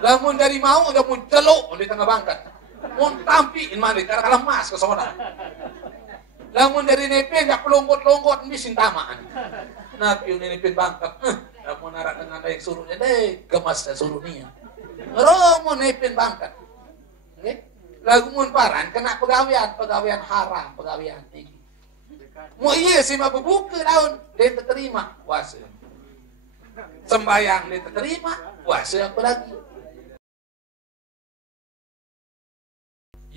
Lamun dari mau udah mun celuk di tengah bangkat. Mun tampiin mandi karena mas ke sono. Lamun dari nepen ya pelonggot-longgot bisin tamaan. Nabi unipin bangkat. Lamun narak dengan yang suruhnya deh gemas suruh nia. Romo nepin bangkat. Nggih. Lagu mun paran kena pegawaian haram, pegawaian tinggi. Mau iya sih mah buka daun, dia terima puasa. Sembayang dia terima puasa apa lagi?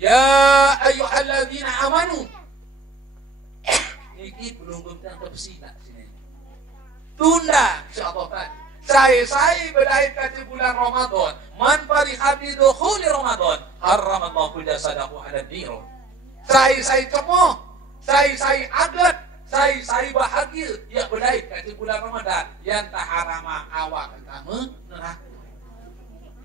Ya ayyuhalladzina amanu. Niki belum tentang tafsir sini. Tunda insyaallah tadi. Saya berdait kaji bulan Ramadan. Man fariha bi dukhuli Ramadan, haramallahu jasadahu 'ala an-nar. Saya cemoh, saya agat, saya bahagia ya berdait kaji bulan Ramadan yang taharama awak kamu neraka.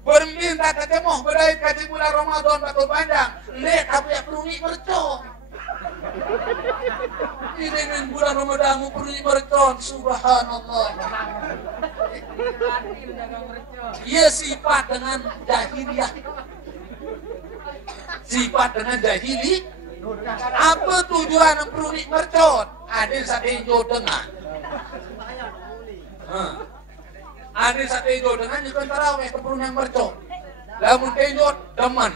Berminta kacemoh berdait kaji bulan Ramadan batul panjang. Lek apa ya perlu mercon. Ini dengan bulan Ramadan mu perlu mercon, subhanallah. Ia sifat dengan jahiliyah. Sifat dengan jahili. Apa tujuan perlu mercon? Ada satejo dengan. Ada satejo dengan juga tarawih perlu yang mercon. Lamun tejo deman.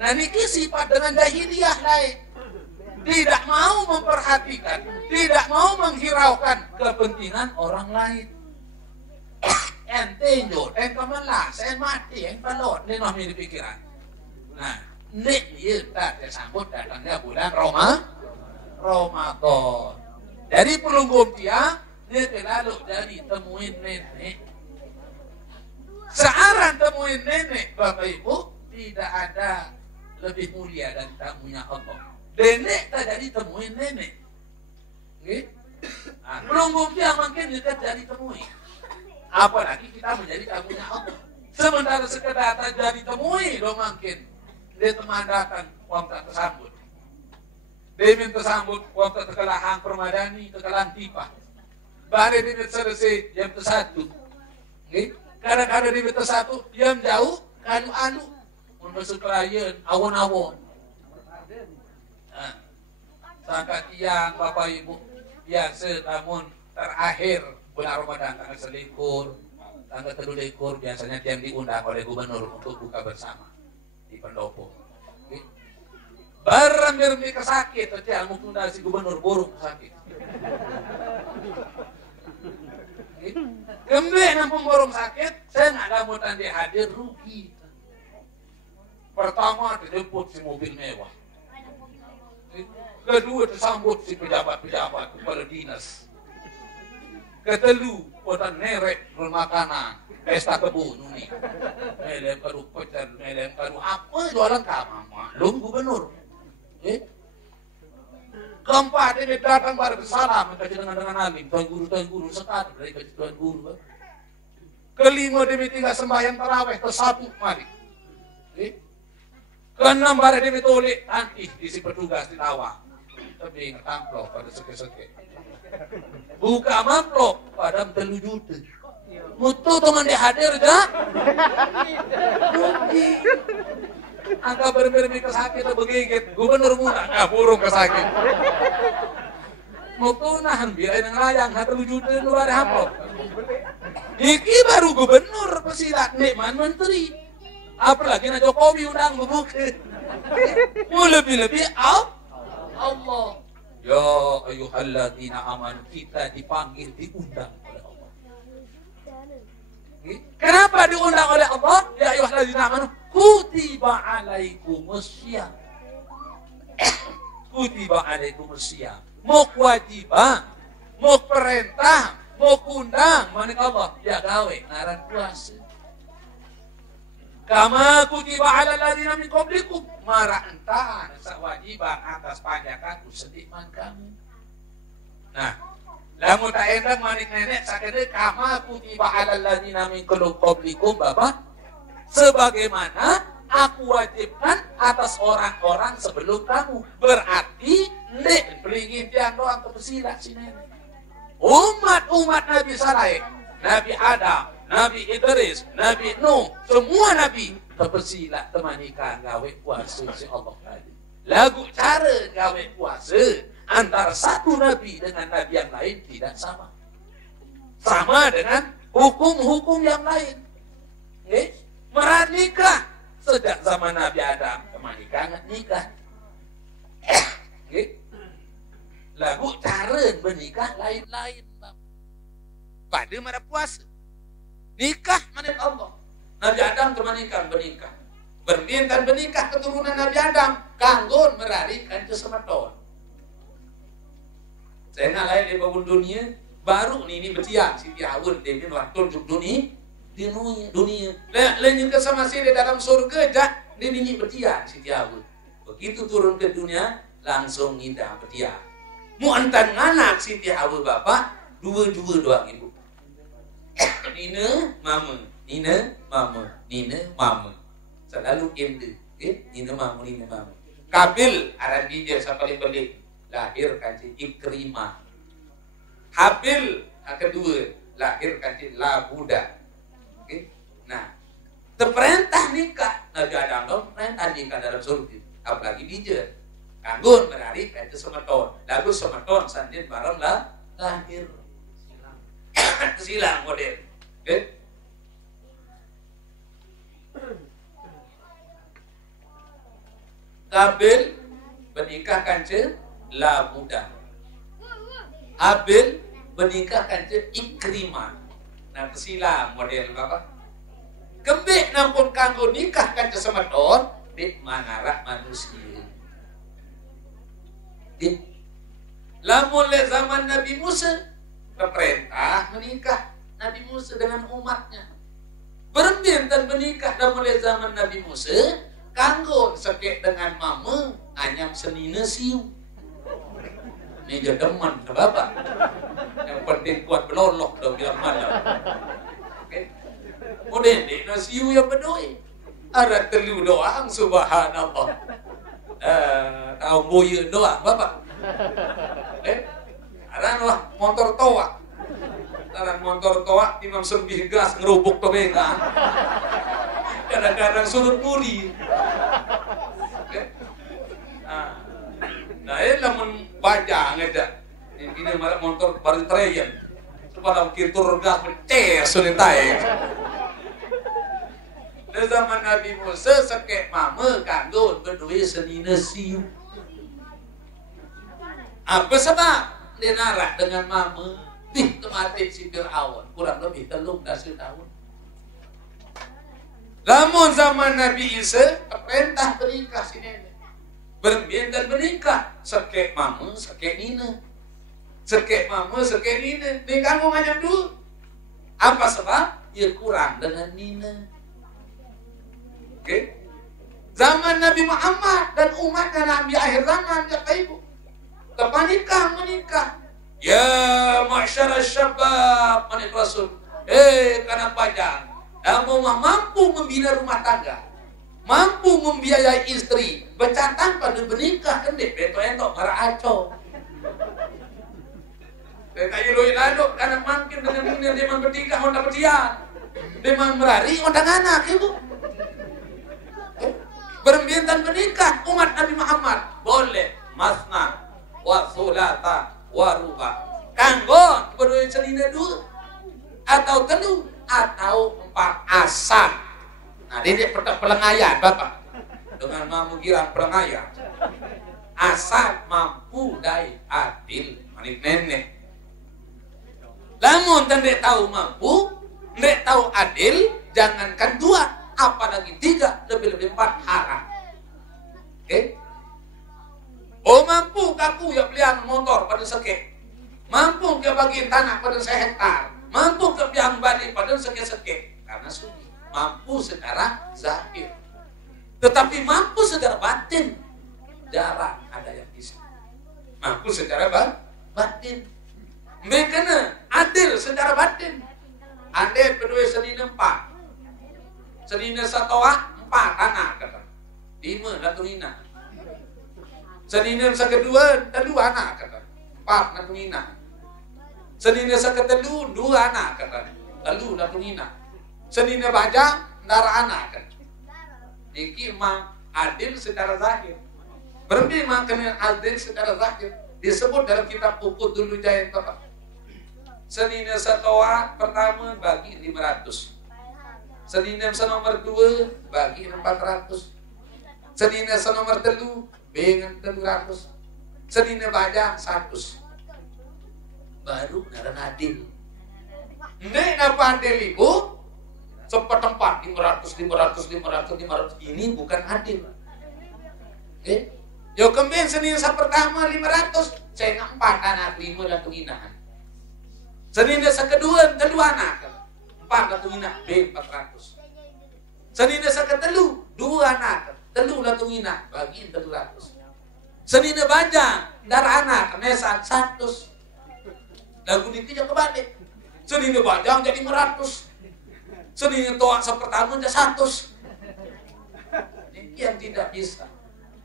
Nah niki sifat dengan jahiliyah lain. Tidak mau memperhatikan, tidak mau menghiraukan kepentingan orang lain. Ente jod, ente melas, ente mati, ente pelot, ini namanya di pikiran. Nah, ini kita disambut datangnya bulan Ramadan. Jadi pelunggum dia, dia lalu dari temuin nenek. Searan temuin nenek, Bapak Ibu, tidak ada lebih mulia dari tamunya Allah. Nenek tak jadi temuin nenek. Nah, pelunggum dia makin dekat dari temui. Apalagi kita menjadi tamunya Allah. Sementara sekedar tak jadi temui, do makin dia teman datang, wong tak tersambut. Dia minta sambut, wong tak tekelahang permadani, tekelang tipa. Bare dia minta selesai, jam tersatu. Kadang-kadang dia minta satu, jam jauh, anu-anu. Untuk klien, awon-awon. Sangka tiang Bapak Ibu biasa namun terakhir bulan Ramadan tanggal 21, tanggal 23 biasanya tiang diundang oleh gubernur untuk buka bersama di pendopo. Barang bermi kesakit, tiang mungkin si gubernur buruk sakit. Kembali nampung borong sakit, saya nggak damutan dia hadir rugi. Pertama dijemput si mobil mewah. Kedua tersambut si pejabat-pejabat kepala dinas. Ketelu potan nerek bermakanan pesta kebun ini. Melem kadu pecan, melem kadu apa jualan kamu maklum gubernur. Keempat ini datang pada bersalam mengkaji dengan alim tuan guru sekali dari kaji tuan guru. Kelima demi tiga sembahyang taraweh tersatu mari. Keenam pada demi tolik nanti diisi petugas di tawa. Tapi ingat amplop pada seke-seke. Buka amplop pada 3 juta. Mutu teman dia hadir dah. Rugi. Angka bermi kesakit atau begigit. Gubernur muda burung kesakit. Mutu nahan biarin yang layang 3 juta itu ada amplop. Iki baru gubernur pesilat nikman menteri. Apalagi na Jokowi undang bubuka. Mau lebih-lebih Allah. Ya ayyuhalladzina amanu, kita dipanggil, diundang oleh Allah. Kenapa diundang oleh Allah? Ya ayyuhalladzina amanu, kutiba alaikumussyam. Kutiba alaikumussyam. Mau kewajiban, mau perintah, mau kundang, manik Allah. Ya gawe, ngaran puasa. Kama kutiba ala ladina min qablikum, mara'antan sewajiban atas panjakanku sediman kamu. Nah, lamun tak endang manik nenek sakede kama kutiba ala ladina min qablikum Bapak, sebagaimana aku wajibkan atas orang-orang sebelum kamu. Berarti nek pelingin tiang doang kepesilat si nenek. Umat Nabi Saleh, Nabi Adam, Nabi Idris, Nabi Nuh, semua Nabi terpesila temanikan gawe puasa si Allah tadi. Lagu cara gawe puasa antara satu Nabi dengan Nabi yang lain tidak sama. Sama dengan hukum-hukum yang lain. Okay? Meranikah sejak zaman Nabi Adam temanikan nikah. Okay? Lagu cara menikah lain-lain. Pada mana puasa. Nikah mana Allah. Nabi Adam temanikan bernikah. Bermintan bernikah keturunan Nabi Adam. Kanggon merarikan ke semeton. Saya nak lain di bangun dunia. Baru ini bertiak. Siti Awun dia ni orang tunjuk dunia. Di dunia. Lain ke sama si di dalam surga. Jak dia ni bertiak Siti Awun. Begitu turun ke dunia. Langsung ngidam bertiak. Mu'antan nganak Siti Awun bapak. Dua-dua doang ibu. Nina, mama, Nina, mama, Nina, mama. Selalu ende, Nina, mama, Nina, mama. Kabil, Arabi dia paling balik. Lahirkan si Ikrimah. Habil, kedua, lahirkan si Labuda. Okay? Nah, terperintah nikah. Nabi Adam dong, perintah nikah dalam surga. Apalagi dia. Kanggun, menarikan itu semeton. Lagu semeton, sandin barang lah, lahir. Silang model. Okay? Kabil menikahkan je Labuda. Habil menikahkan je Ikrimah. Nah, silang model apa? Kembik nampun kanggo nikahkan je semeton di mangarak manusia. Di lamun le zaman Nabi Musa perintah menikah Nabi Musa dengan umatnya. Berembin dan menikah dan mulai zaman Nabi Musa kanggo sekek dengan mama anyam senina siu. Ini je deman ke bapak. Yang penting kuat belolok dah biar malam. Okay. Kemudian dia siu yang berdoi. Ada telu doang subhanallah. Tahu boya doang bapak. Aran wah motor toa. Aran motor toa timam sembih gas ngerubuk tobengan. Kadang-kadang surut muri. Nah, ini lamun baca ngeda. Ini malah motor baru trayan. Supaya kitur gas pecer sulitai. Di zaman Nabi Musa sekek mama kanggo berdua senina siu. Apa sebab? Dia narak dengan mama di temati si Fir'aun kurang lebih 13 tahun. Lamun zaman Nabi Isa perintah bernikah si nenek berembien dan bernikah sekek mama sekek nina sekek mama sekek nina di kamu macam dulu. Apa sebab? Dia kurang dengan nina. Okay? Zaman Nabi Muhammad dan umatnya Nabi akhir zaman ya ibu menikah. Ya masyarakat syabab manik Rasul. Karena pajang. Kamu mampu membina rumah tangga. Mampu membiayai istri. Bercatan pada menikah. Kendek. Beto-entok para aco. Kayak lu iladuk. Karena makin dengan ini. Dia bertiga. Honda bertiang. Dia merari. Honda anak. Ibu. Berembian dan menikah. Umat Nabi Muhammad. Boleh. Masna. Wa sulata wa ruba. Kanggo berdua selina dulu atau telu atau 4 asal. Nah, ini pelengayan bapak. Dengan mampu girang pelengayan. Asal mampu dai adil manik nenek. Lamun tandek tahu mampu, ndek tahu adil, jangankan 2, apalagi 3, lebih-lebih 4 haram. Oke? Oh mampu kaku ya belian motor pada sekek. Mampu ke bagian tanah pada sehektar. Mampu ke biang balik pada sekek-sekek. Karena suci. Mampu secara zahir. Tetapi mampu secara batin. Jarang ada yang bisa. Mampu secara batin. Mereka adil secara batin. Adil berdua senina 4. Senina satoa 4 anak kata. 5 dan tunina. Senina kedua dan 2 anak kata. 4 dan tunina. Senina kedua 2 anak kata. Lalu dan tunina. Senina baja ndara anak kan. Iki mah adil secara zahir. Berarti makanya adil secara zahir disebut dalam kitab Uqudul Jaya Toba. Senina satoa pertama bagi 500. Senina nomor 2 bagi 400. Senina nomor 3 dengan 300. Senina baja 100. Baru ngaran adil. Ndek napa adil ibu? Seperempat 500. Ini bukan adil. Yo kembali Senin pertama 500, saya 4 anak 5 dan inaan. Senin kedua 2 anak 4 dan inaan B 400. Senin kedua 2 anak 3 dan inaan bagi 300. Senin baja darah anak nesa 100. Lagu niki jo kebalik. Senin baja jadi 500. Senin toa pertama jadi 100. Ini yang tidak bisa.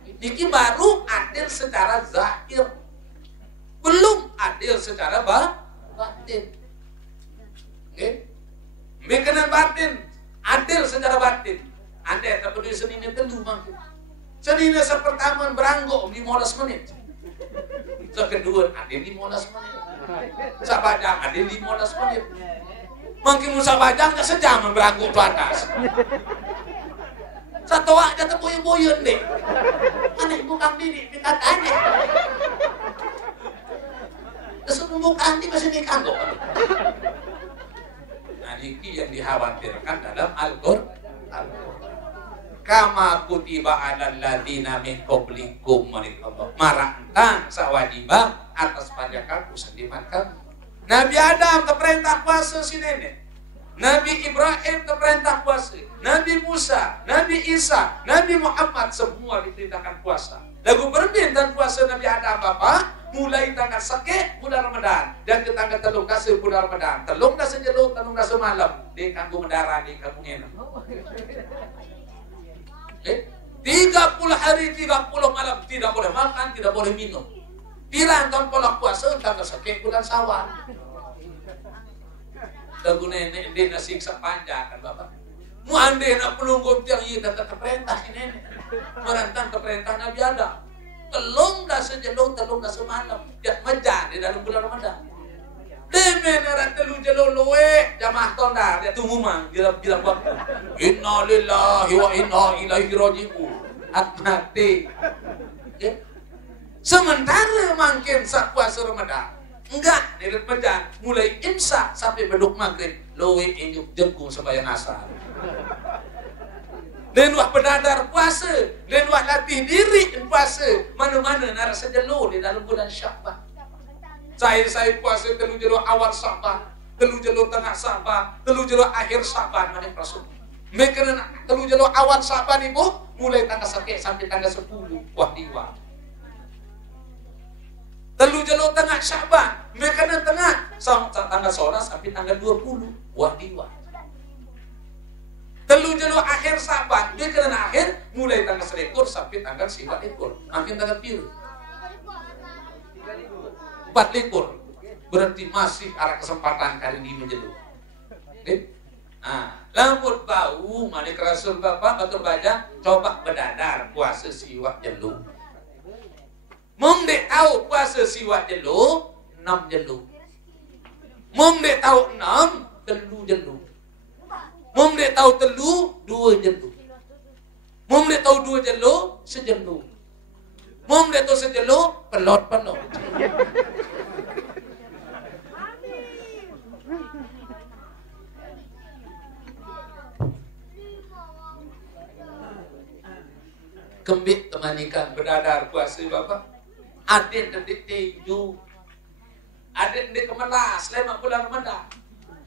Niki baru adil secara zahir, belum adil secara batin. Oke? Mekanan batin, adil secara batin. Anda tak peduli Senin telu makin. Senin pertama beranggok 15 menit. Kedua adil 15 menit. Sabajang adil 15 menit. Mungkin musa bajang tak sejam berangguk ke atas. Satu aja terboyong-boyong deh. Aneh bukan diri, dekat aneh. Kesuruh bukan di masih dikanggok. Nah ini yang dikhawatirkan dalam Al-Qur'an. Kama kutiba alal ladina min qablikum marantang sawajibah atas pada kamu sendiman kamu. Nabi Adam terperintah puasa si nenek. Nabi Ibrahim terperintah puasa. Nabi Musa, Nabi Isa, Nabi Muhammad semua diperintahkan puasa. Lagu permintaan puasa Nabi Adam apa? Mulai tanggal sakit bulan Ramadan dan ke tanggal telung kasih bulan Ramadan. Telung dah sejeluk, telung dah semalam di kampung darah di kampung enak. 30 hari 30 malam tidak boleh makan, tidak boleh minum. Pirantong pola puasa tanggal sakit bulan Syawal. Lagu nenek dia nak siksa panjang kan bapak. Mu ande nak pelunggup tiang iya dan terperintah si nenek. Merantang terperintah Nabi Adam. Telung dah sejelung, telung dah semalam. Dia mejan di dalam bulan Ramadan. Demen erat telu jelung loe jamaah tondar dia tunggu mang dia bilang waktu. Inna lillahi wa inna ilaihi raji'un. Mati. Sementara makin sak puasa Ramadan. Enggak, dirit medan mulai imsak sampai beduk maghrib lowe injuk jengkung sembahyang asar. Dan wah pedadar puasa, dan wah latih diri puasa. Mana-mana nara sejelo di dalam bulan Sya'ban. Saya puasa telu jelo awal Sya'ban, telu jelo tengah Sya'ban, telu jelo akhir Sya'ban mana rasul. Mereka telu jelo awal Sya'ban ibu mulai tanggal 1 sampai tanggal 10 wah diwa. Telu jelo tengah Sya'ban, mereka tengah tanggal 11 sampai tanggal 20 wah diwa. Telu jelo akhir Sya'ban, dia kena akhir mulai tanggal 1 sampai tanggal 1 makin tanggal biru 4 berarti masih ada kesempatan kali ini menjelu. Nah, lambut bau malik rasul bapak batur baca coba bedadar puasa siwak jelu. Mumdek tahu puasa siwak jelu 6 jelu. Mumdek tahu 6 telu jelu. Mumdek tahu telu 2 jelu. Mumdek tahu 2 jelu sejelu. Mumdek tahu sejelu pelot-pelot. Kembit temanikan bedadar puasa bapak. Aden dedik tinju. Aden dedik kemelas lema bulan Ramadan.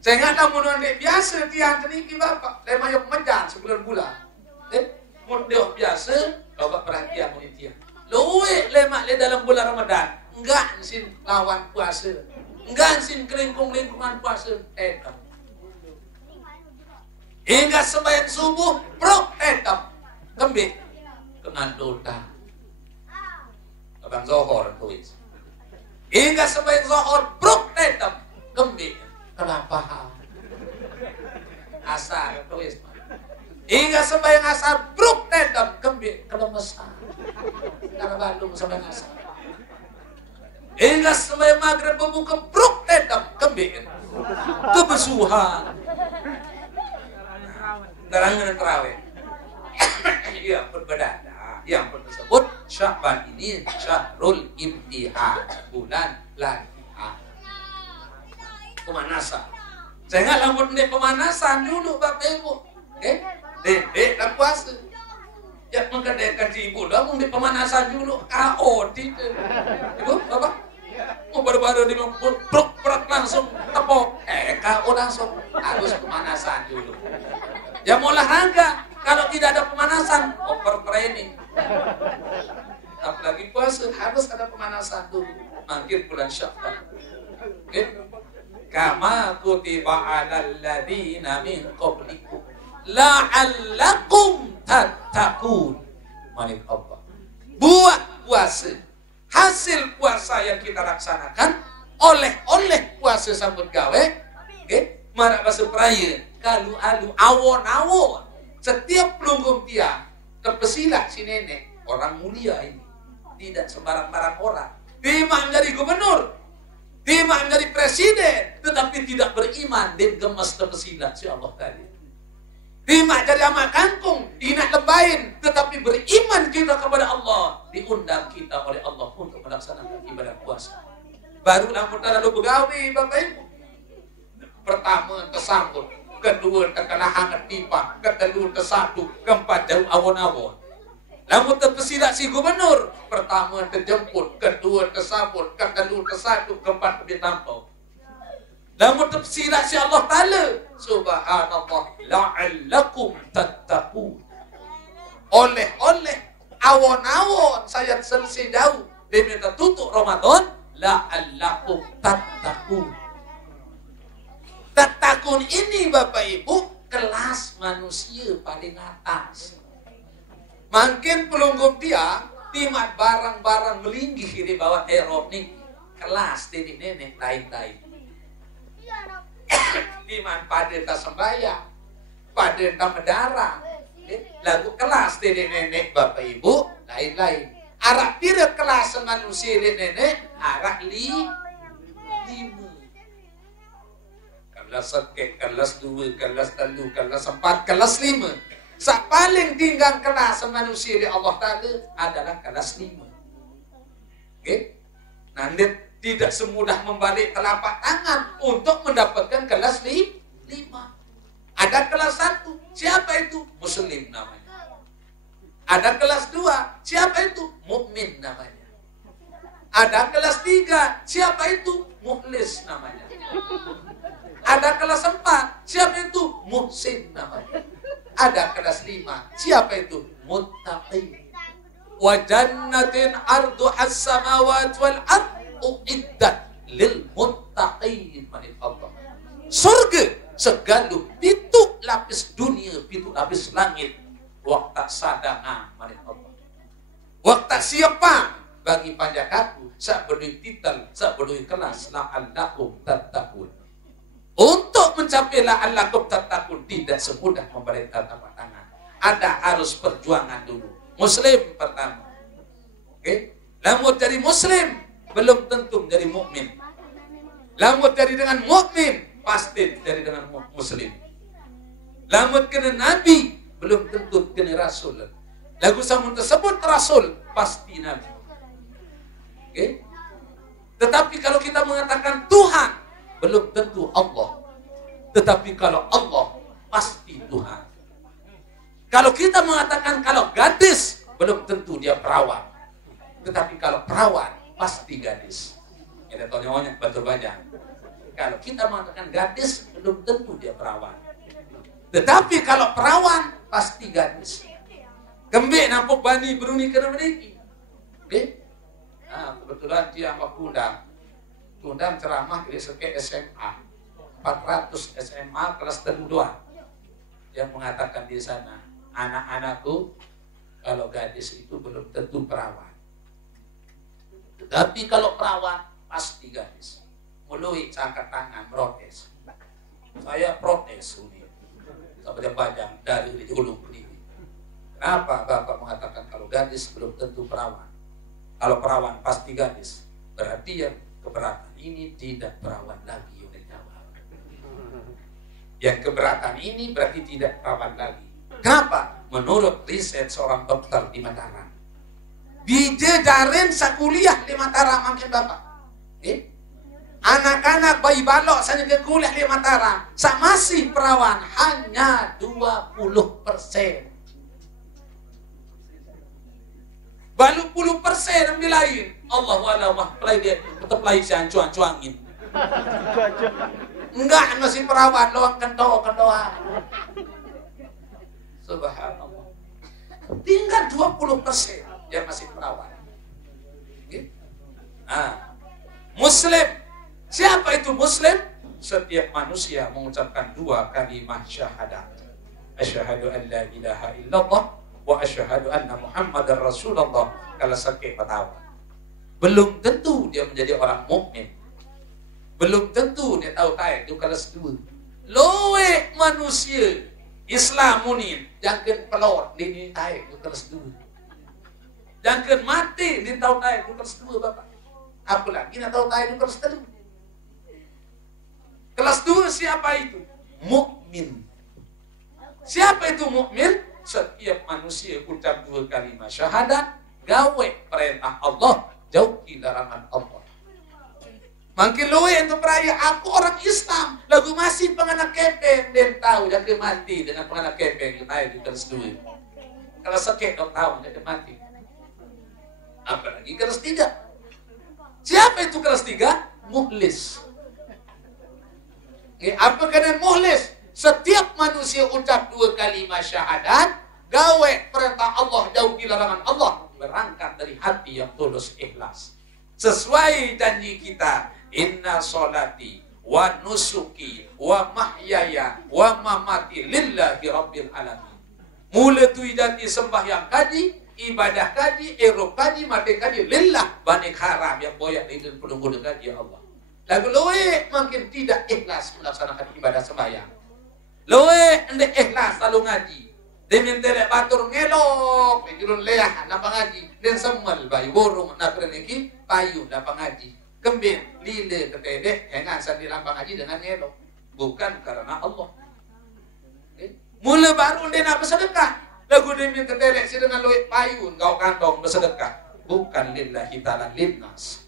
Saya nggak tahu mau dek biasa tiang teniki bapak. Lema yang mejan sebulan bulan. Mau dek biasa bapak perhatian mau tiang. Luwe lema le dalam bulan Ramadan. Enggak sin lawan puasa. Enggak sin kelingkung-lingkungan puasa. Hingga sembahyang subuh bro tetap kembit dengan dosa. Abang Zohor tulis. Hingga sembahyang Zohor bro tetap kembit. Kenapa? asar tuis. Hingga sembahyang asar bruk tedam kembik kelemesan. Karena Bandung sembahyang asar. Hingga sembahyang maghrib membuka bruk tedam kembik kebesuhan. Terangan terawih. Yang berbeda. Yang tersebut Sya'ban ini syahrul imtihan, bulan latihan. Pemanasan. Saya nggak lamun deh pemanasan dulu Bapak Ibu. Dek tak puasa. Ya mengkedekan si ibu lamun deh pemanasan dulu. KO tidak. Ibu Bapak. Mau baru-baru di brok langsung tepok. KO langsung. Harus pemanasan dulu. Ya mau olahraga. Kalau tidak ada pemanasan, overtraining. Apalagi puasa harus ada pemanasan dulu. Makin bulan Sya'ban. Kama kutiba 'alal ladzina min qablikum la'allakum tattaqun. Malik Allah. Buat puasa. Hasil puasa yang kita laksanakan oleh puasa sambut gawe. Marak basuh peraya. Kalu-alu awon-awon. Setiap pelunggum dia terpesilah si nenek, orang mulia ini. Tidak sembarang-barang orang. Dia menjadi gubernur, dia menjadi presiden, tetapi tidak beriman dan gemas terpesilah si Allah tadi. Dia jadi amak kangkung, dinak lebain, tetapi beriman kita kepada Allah. Diundang kita oleh Allah untuk melaksanakan ibadah puasa. Baru lamun lalu begawi Bapak Ibu. Pertama tersambut, kedua terkena hangat pipa, kedua tersatu, keempat jauh awon-awon. Lamun terpesilat si gubernur, pertama terjemput, kedua tersambut, kedua tersatu, keempat ditampau. Lamun terpesilat si Allah Ta'ala, subhanallah, la'allakum tattaqun. Oleh awon-awon saya selesai jauh, dia minta tutup Ramadan, la'allakum tattaqun. Tatakun ini Bapak Ibu kelas manusia paling atas. Makin pelunggum dia timat barang-barang melinggih di bawah aeronik kelas dari nenek lain-lain. Timat pada tak sembahyang, pada tak mendarah. Lagu kelas dari nenek Bapak Ibu lain-lain. Arak pira kelas manusia dari nenek arak lima. Kelas 1, kelas 2, kelas 3, kelas 4, kelas 5. Sak paling tinggal kelas manusia di Allah Ta'ala adalah kelas 5. Nanti tidak semudah membalik telapak tangan untuk mendapatkan kelas 5. Ada kelas 1, siapa itu? Muslim namanya. Ada kelas 2, siapa itu? Mukmin namanya. Ada kelas 3, siapa itu? Mukhlis namanya. Ada kelas 4, siapa itu? Muhsin namanya. Ada kelas 5, siapa itu? Muttaqin. Wa jannatin arduhas samawati wal ard uiddat lil muttaqin. Allah. Surga segaluh pitu lapis dunia, pitu lapis langit. Waktu sadana manik Allah. Waktu siapa bagi panjakaku sak berdui titel, sak berdui kelas la'allakum tattaqun. Untuk mencapai la'allakum tattaqun tidak semudah membalik telapak tangan. Ada harus perjuangan dulu. Muslim pertama. Lamun dari muslim belum tentu menjadi mukmin. Lamun dari dengan mukmin pasti dari dengan muslim. Lamun kena nabi belum tentu kena rasul. Lagu samun tersebut rasul pasti nabi. Tetapi kalau kita mengatakan Tuhan belum tentu Allah. Tetapi kalau Allah pasti Tuhan. Kalau kita mengatakan kalau gadis belum tentu dia perawan. Tetapi kalau perawan pasti gadis. Ini tonyongnya betul banyak. Kalau kita mengatakan gadis belum tentu dia perawan. Tetapi kalau perawan pasti gadis. Kembik nampuk bani beruni kena meniki. Kebetulan dia aku undang ceramah di SMA 400 SMA kelas 2 yang mengatakan di sana, anak-anakku kalau gadis itu belum tentu perawan, tetapi kalau perawan pasti gadis. Mulai cangkat tangan protes, saya protes kepada pajang dari ulung ini. Kenapa Bapak mengatakan kalau gadis belum tentu perawan? Kalau perawan pasti gadis. Berarti yang keberatan ini tidak perawan lagi, unit nyawa. Yang keberatan ini berarti tidak perawan lagi. Kenapa? Menurut riset seorang dokter di Mataram, dijejarin sakuliah di Mataram makin Bapak. Anak-anak bayi balok saya ke kuliah di Mataram, masih perawan hanya 20%. Balu 10% ambil lain. Allah wala mah pelai dia tetap pelai si ancuang-cuangin. Enggak masih perawan doang kendoa. Subhanallah. Tinggal 20% yang masih perawan. Muslim. Siapa itu Muslim? Setiap manusia mengucapkan 2 kalimat syahadat. Asyhadu an la ilaha illallah wa asyhadu anna Muhammadar Rasulullah. Kalau sakit pertama, belum tentu dia menjadi orang mukmin. Belum tentu dia tahu tahu itu kalau kedua. Loe manusia Islam munin jangan pelor di tahu itu kalau kedua. Jangan mati di tahu tahu itu kalau kedua Bapak. Apalagi nak tahu tahu itu kalau kedua. Kelas 2 siapa itu? Mukmin. Siapa itu mukmin? Setiap manusia ucap 2 kalimat syahadat, gawe perintah Allah, jauhi larangan Allah. Makin luwe untuk peraya aku orang Islam, lagu masih penganak kepeng dan tahu jangan mati dengan penganak kepeng yang tahu di kelas 2. Kelas sakit dong tahu jangan mati. Apalagi kelas 3. Siapa itu kelas 3? Mukhlis. Apa keadaan mukhlis? Setiap manusia ucap 2 kalimat syahadat, gawe perintah Allah, jauhi larangan Allah, berangkat dari hati yang tulus ikhlas. Sesuai janji kita, inna sholati wa nusuki wa mahyaya wa mamati lillahi rabbil alamin. Mula tu jadi sembahyang kaji, ibadah kaji, erop kaji, mati kaji, lillah, banik haram yang boyak itu pelunggu kaji Allah. Lagu loe makin tidak ikhlas melaksanakan ibadah sembahyang. Loe ndek ikhlas lalu ngaji. Demin telek batur ngelok, jurun leah napa ngaji. Den semel bayi borong nak reneki payu napa ngaji. Kembin lile ketedek hengan di lampang ngaji dengan ngelok. Bukan karena Allah. Mula baru den apa sedekah. Lagu demin ketedek si dengan loe payu kau kantong bersedekah. Bukan lillahi ta'ala linnas.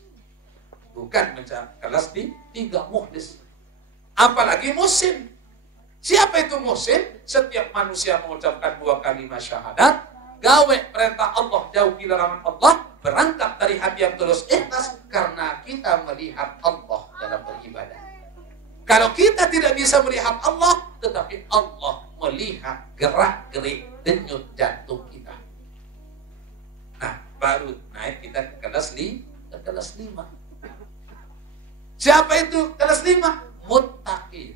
Bukan mencari kelas di 3 mukhlis. Apalagi musim. Siapa itu muhsin? Setiap manusia mengucapkan 2 kalimat syahadat, gawe perintah Allah, jauhi larangan Allah, berangkat dari hati yang tulus ikhlas karena kita melihat Allah dalam beribadah. Kalau kita tidak bisa melihat Allah, tetapi Allah melihat gerak-gerik denyut jantung kita. Nah, baru naik kita ke kelas 5. Siapa itu kelas 5? Muttaqin.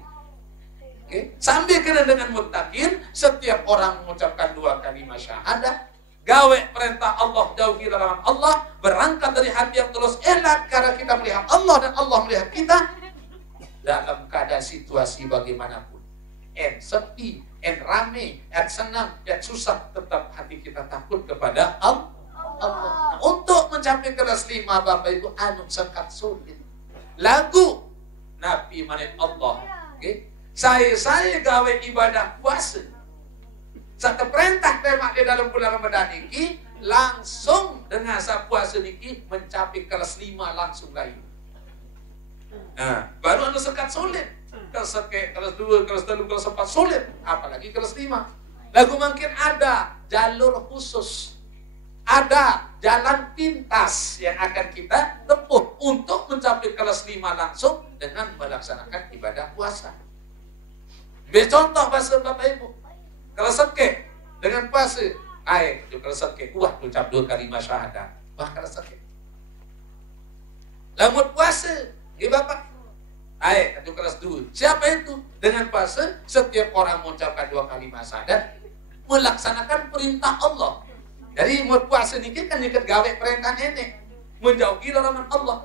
Sambil kena dengan muttaqin, setiap orang mengucapkan 2 kalimat syahadat, gawe perintah Allah, jauhi larangan Allah, berangkat dari hati yang tulus ikhlas karena kita melihat Allah dan Allah melihat kita dalam keadaan situasi bagaimanapun. Sepi, rame, senang, susah, tetap hati kita takut kepada Allah. Untuk mencapai kelas 5 Bapak Ibu anu sangat sulit. Lagu Nabi manit Allah. Saya gawe ibadah puasa. Satu perintah temak di dalam bulan Ramadan ini langsung dengan sa puasa niki mencapai kelas 5 langsung lain. Nah, baru anu sekat sulit. Kelas 2, kelas 3, kelas 4 sulit, apalagi kelas 5. Lagu mungkin ada jalur khusus. Ada jalan pintas yang akan kita tempuh untuk mencapai kelas 5 langsung dengan melaksanakan ibadah puasa. Contoh bahasa Bapak Ibu. Kalau sakit dengan puasa, kalau sakit, ucap 2 kalimat syahadat. Kalau sakit. Lamun puasa, Bapak. Kelas 2. Siapa itu? Dengan puasa, setiap orang mengucapkan 2 kalimat syahadat, melaksanakan perintah Allah. Jadi mau puasa ini kan ikat gawe perintah nenek. Menjauhi larangan Allah.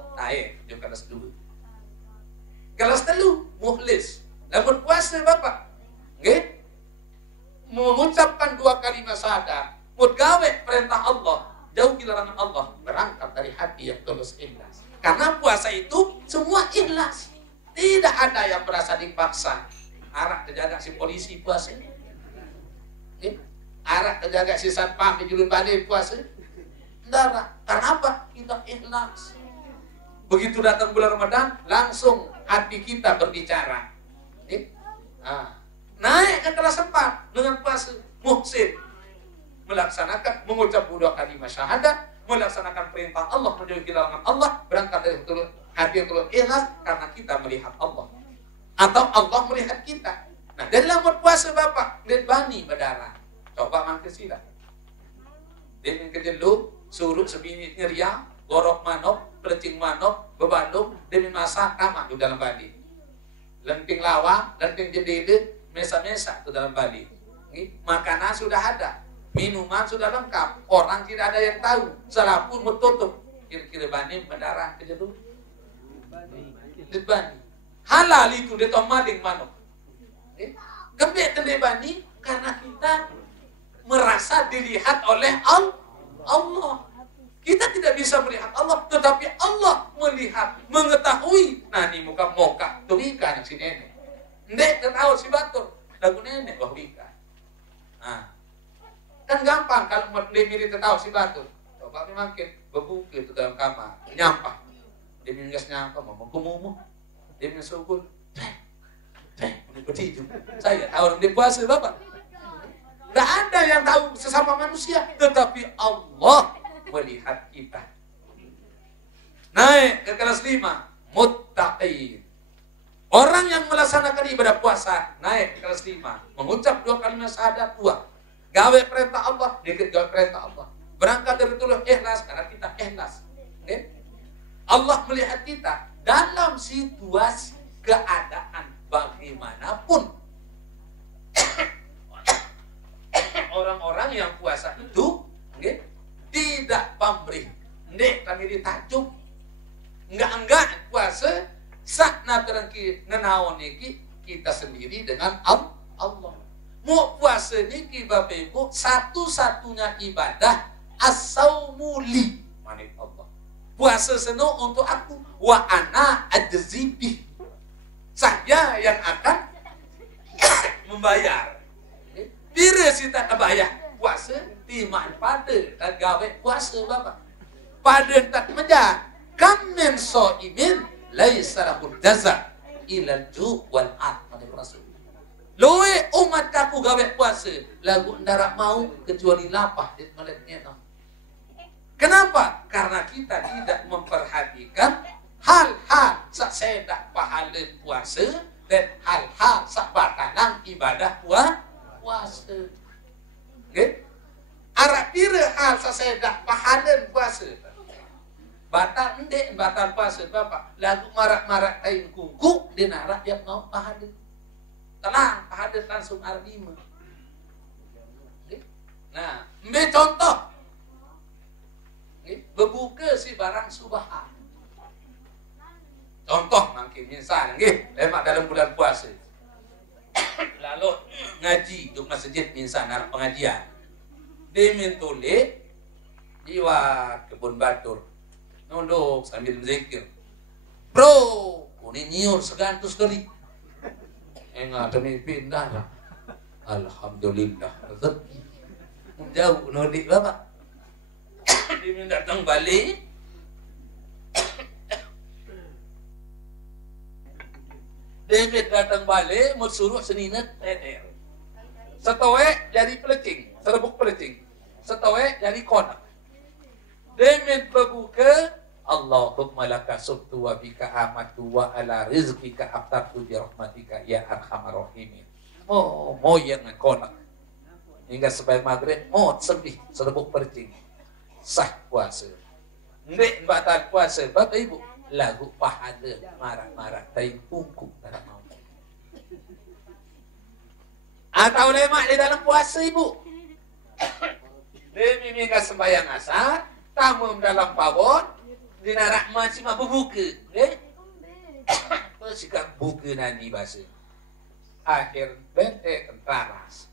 Kelas 2. Kelas 3, mukhlis. Lamun puasa Bapak, mengucapkan 2 kalimat syahadat, gawe perintah Allah, jauhi larangan Allah, berangkat dari hati yang tulus ikhlas. Karena puasa itu semua ikhlas. Tidak ada yang merasa dipaksa. Arak terjaga si polisi puasa. Arak terjaga si satpam di Julun Bali puasa. Tidak. Karena apa? Kita ikhlas. Begitu datang bulan Ramadan, langsung hati kita berbicara. Naik ke kelas 4 dengan puasa muhsin, melaksanakan, mengucap 2 kalimat syahadat, melaksanakan perintah Allah, menjauhi larangan Allah, berangkat dari hati yang tulus ikhlas karena kita melihat Allah atau Allah melihat kita. Nah, dari lambat puasa Bapak, lihat bani berdarah. Coba makan sila. Dia mengkerja lu, suruh sebini ngeriang, gorok manok, pelecing manok, bebandung, dia masak ramah di dalam bali. Lenting lawang, lenting jedede, mesa-mesa itu dalam bali. Makanan sudah ada, minuman sudah lengkap, orang tidak ada yang tahu, salapun tertutup. Kira-kira bani berdarah kerja dulu. Bani. Halal itu dia maling manok. Gembek tende bani karena kita merasa dilihat oleh Allah. Kita tidak bisa melihat Allah, tetapi Allah melihat, mengetahui. Nah, ini muka moka, tuh ikan si nenek. Ndek ketahu si batur, lagu nenek wah ikan. Nah, kan gampang kalau mau dia mirip ketahu si batur. Coba makin bebuka itu dalam kamar, nyampah. Dia minggas nyampah, ngomong kumumu. Dia minggasukul, begitu. Saya tahu orang dia puasa Bapak. Tidak ada yang tahu sesama manusia, tetapi Allah melihat kita. Naik ke kelas 5, muttaqin. Orang yang melaksanakan ibadah puasa, naik ke kelas 5, mengucap 2 kalimat syahadat, 2. Gawe perintah Allah, dikit gawe perintah Allah. Berangkat dari tulus ikhlas karena kita ikhlas. Okay? Allah melihat kita dalam situasi keadaan bagaimanapun. Orang-orang yang puasa itu, okay, tidak pamrih, ndek kami ditajuk, enggak puasa sakna terangki nenaon niki kita sendiri dengan Allah. Mau puasa niki Bapak Ibu satu-satunya ibadah as-saumu li, manit Allah. Puasa seno untuk aku, wa ana ajzibih. Saya yang akan membayar. Bila kita bayar puasa timaan pada dan gawe puasa Bapak. Pada tak menja kam min shaimin laisa lahu jaza ila ju wal at Rasul. Loe umat aku gawe puasa lagu ndarak mau kecuali lapah di maletnya. Kenapa? Karena kita tidak memperhatikan hal-hal sak sedak pahala puasa dan hal-hal sak batalang ibadah puasa. Okay? Arak pira hal sasedak pahalan puasa. Batal ndek batal puasa Bapak. Lagu marak-marak kain kuku dinarak yang mau pahalan. Tenang, pahalan langsung arima. Okay? Nah, ambil contoh. Okay? Berbuka si barang subahan. Contoh makin misal, lemak dalam bulan puasa. Lalu ngaji di masjid misal nak pengajian. Dia mentole di kebun batur. Nunduk sambil berzikir. Bro, ini nyiur segantus kali. Enggak demi pindah lah. Alhamdulillah. Rezeki. Jauh nodik Bapak. Dia datang balik. David datang balik, mau suruh seninat teter. Setowe dari pelecing, serbuk pelecing. Setowe dari konak. David berbuka, Allahumma laka subtu wa bika amatu wa ala rizqika aftartu bi rahmatika ya arhamar rahimin. Oh, mau yang konak. Hingga sampai maghrib, mau sedih, serbuk pelecing. Sah puasa. Ndek batal puasa, Bapak Ibu. Lagu pahala marah-marah tai pungkuk dalam mau. Atau lemak di dalam puasa Ibu. Demi mingga sembahyang asar, tamu dalam pawon, dinarak masih mampu buka. Sikap buka nani bahasa. Akhir bente kentaras.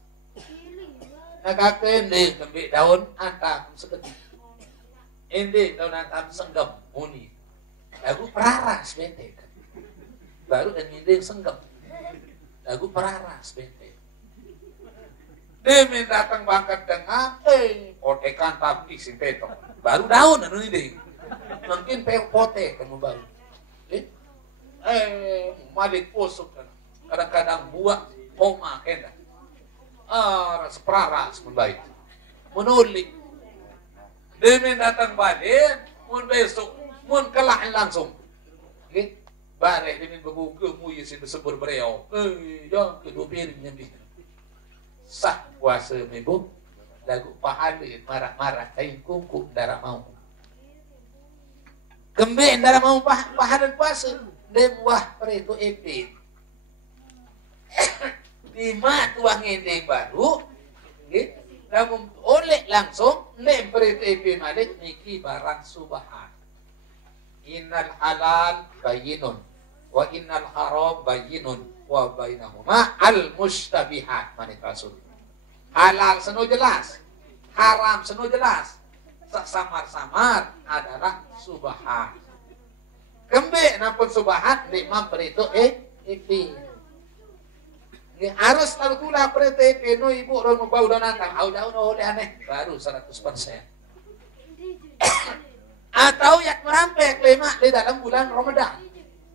nakakende kembe daun antam seketik. Ende daun antam senggem muni. Lagu peraras bete. Baru dan ende senggem. Lagu peraras bete. Demi datang bangkat dengan potekan tapi sing peto. Baru daun anu ini. Mungkin pote kamu baru. Malik posok kan. Kadang-kadang buah koma kena. Seperaras membaik. Menulik. Demi datang balik, mun besok, mun kelahin langsung. Bare demi bebuka mu yesi bersebur bereau. Jangan kedua piring yang bisa. Sah puasa mebuk. Lagu pahala marah-marah kain kungku darah mau. Kemben darah mau pahala puasa. Demuah perito epit. Lima tuang endeng baru, namun oleh langsung lempar itu malik niki barang subahan. Innal halal bayyinun wa innal haram bayyinun wa bainahuma al mustabihat manit rasul. Halal seno jelas, haram seno jelas. Samar-samar adalah subahan. Kembe nampun subahan lima perito epit. Harus tahu tulah perete no ibu orang bau dan antang au daun oleh aneh baru 100%. Atau yang merampek lima di dalam bulan Ramadan.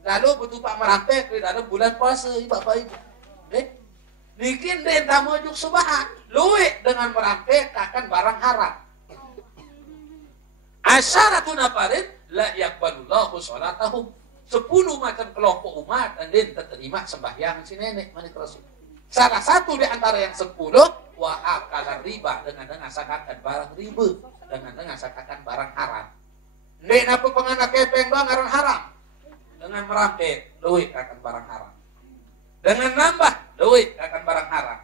Lalu betul pak merampek di dalam bulan puasa bapak ibu. Bikin den tamujuk subahan luwe dengan merampek akan barang haram. Asyaratun aparin la yaqbalullahu sholatahum. 10 macam kelompok umat dan dia terima sembahyang si nenek manit rasul. Salah satu di antara yang 10 wa akala riba dengan ngasakakan barang riba dengan ngasakakan barang haram. Nek napa penganak kepeng doang ngaran haram. Dengan merampek duit akan barang haram. Dengan nambah duit akan barang haram.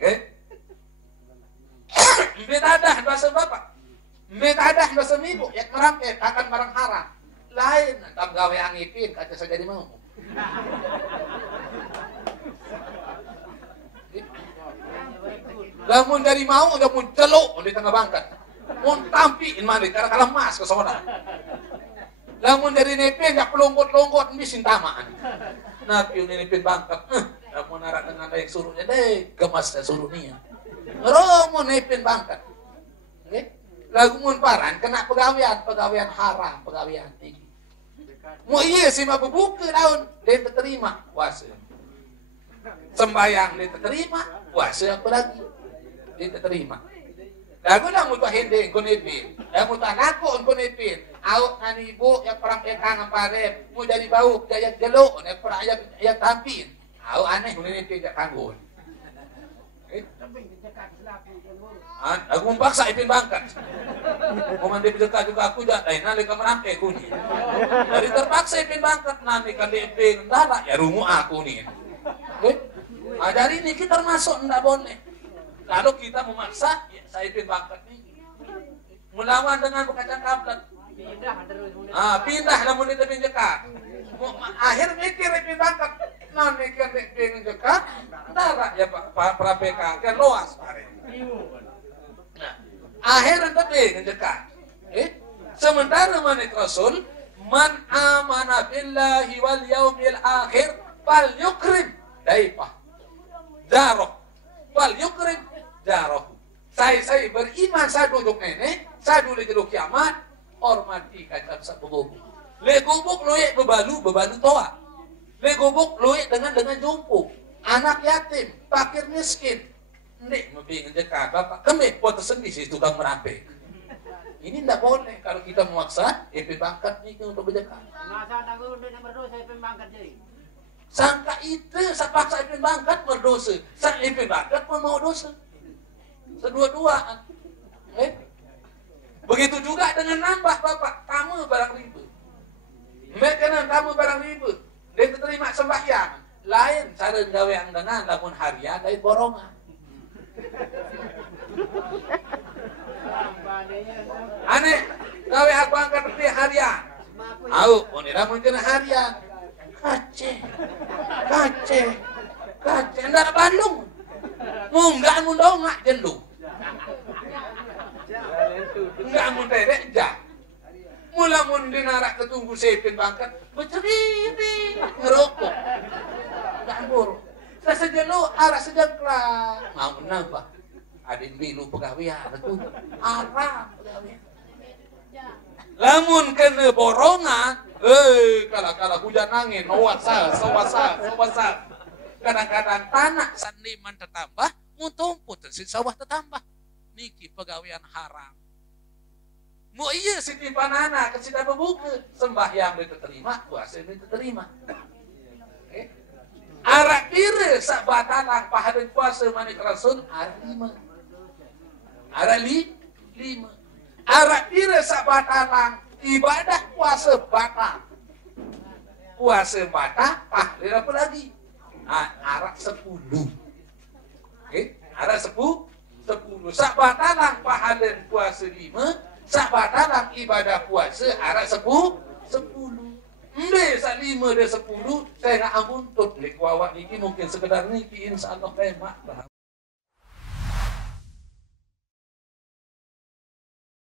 Oke? Betadah bahasa bapak. Betadah bahasa ibu yang merampek akan barang haram. Lain, entah gawe angipin, kaca saja di mau. Lamun dari mau, udah mun celuk di tengah bangkat. Mun tampiin mandi, karena kalah mas ke sana. Lamun dari nepin, gak pelonggot-longgot, bisin tamaan. Napi yung nenipin bangkat, lamun narak dengan yang suruhnya, deh, gemas na suruh niya. Romo nepin bangkat. Okay? Lagu mun paran kena pegawaian haram, pegawaian tinggi. Mau iya sih mah bubuka daun, dia terima puasa. Sembayang dia terima, puasa apa lagi? Dia terima. Lagu dah muta hende konepin, dah muta nako konepin. Awak nani ibu yang perang ekang pare, mau jadi bau gaya jelo, ne perang yang tampin. Awak aneh konepin jak kanggon. Aku memaksa ipin bangkat. Komandi berdekat juga aku jak lain nali kamerampe ku ni. Dari terpaksa ipin bangkat nami kan ipin ndala ya rumu aku ni. Dari ini kita termasuk ndak boleh. Kalau kita memaksa ya saya ipin bangkat ni. Melawan dengan bekacang kablat. Pindah namun di tepi dekat. Akhir mikir ipin bangkat. Nah mikir ipin dekat. Ndala ya pra-PK kan luas pare. Nah, akhirnya tapi dekat. Sementara manit Rasul, man amana billahi wal yaumil akhir fal yukrim daifah. Jaroh. Fal yukrim jaroh. Saya beriman saya duduk nenek, saya dulu di kiamat, hormati kacang sabubuk. Le gubuk loe bebalu toa. Le gubuk loe dengan jumpu. Anak yatim, fakir miskin. Nek membingin dekat bapak kami foto sendiri si tukang merampek. Ini tidak boleh kalau kita memaksa ipin bangkat nih untuk berdekat. Masa tanggung udah berdosa ipin bangkat jadi. Sangka itu saya paksa ipin bangkat berdosa, sang ipin bangkat pun mau dosa. Sedua-duaan. Begitu juga dengan nambah bapak tamu barang ribut. Mereka tamu barang ribut, dia terima sembahyang. Lain cara gawe yang dengan lamun harian dari borongan. Aneh, gawe aku angkat di harian. Au, onira mungkin harian. Kace, ndak Bandung. Munggah mun dongak jelu. Enggak mun dedek jah. Mula mun dinarak ketunggu sepin bangkat, berceriri ngerokok. Enggak buruk. Sesejelu arah sejengkla. Mau nambah. Adin bilu pegawian itu arah pegawian. Lamun kena borongan, kala hujan angin, sawasa. Kadang-kadang tanah saniman tertambah, muntumput si sawah tertambah. Niki pegawian haram. Mu iya si timpanana kesida bebuka, sembahyang diterima, puasa diterima. Arak pire sak batalang pahadeun puasa mani rasul arima. Arak lima. Arak pire sak batalang ibadah puasa batal. Puasa batal, pahalin apa lagi? Arak 10. Arak 10. Sak batalang pahalin puasa 5, sak batalang ibadah puasa arak 10. Mbe sak 5 dia 10, saya nak ampun tut lek wawak niki mungkin sekedar niki insyaallah remak.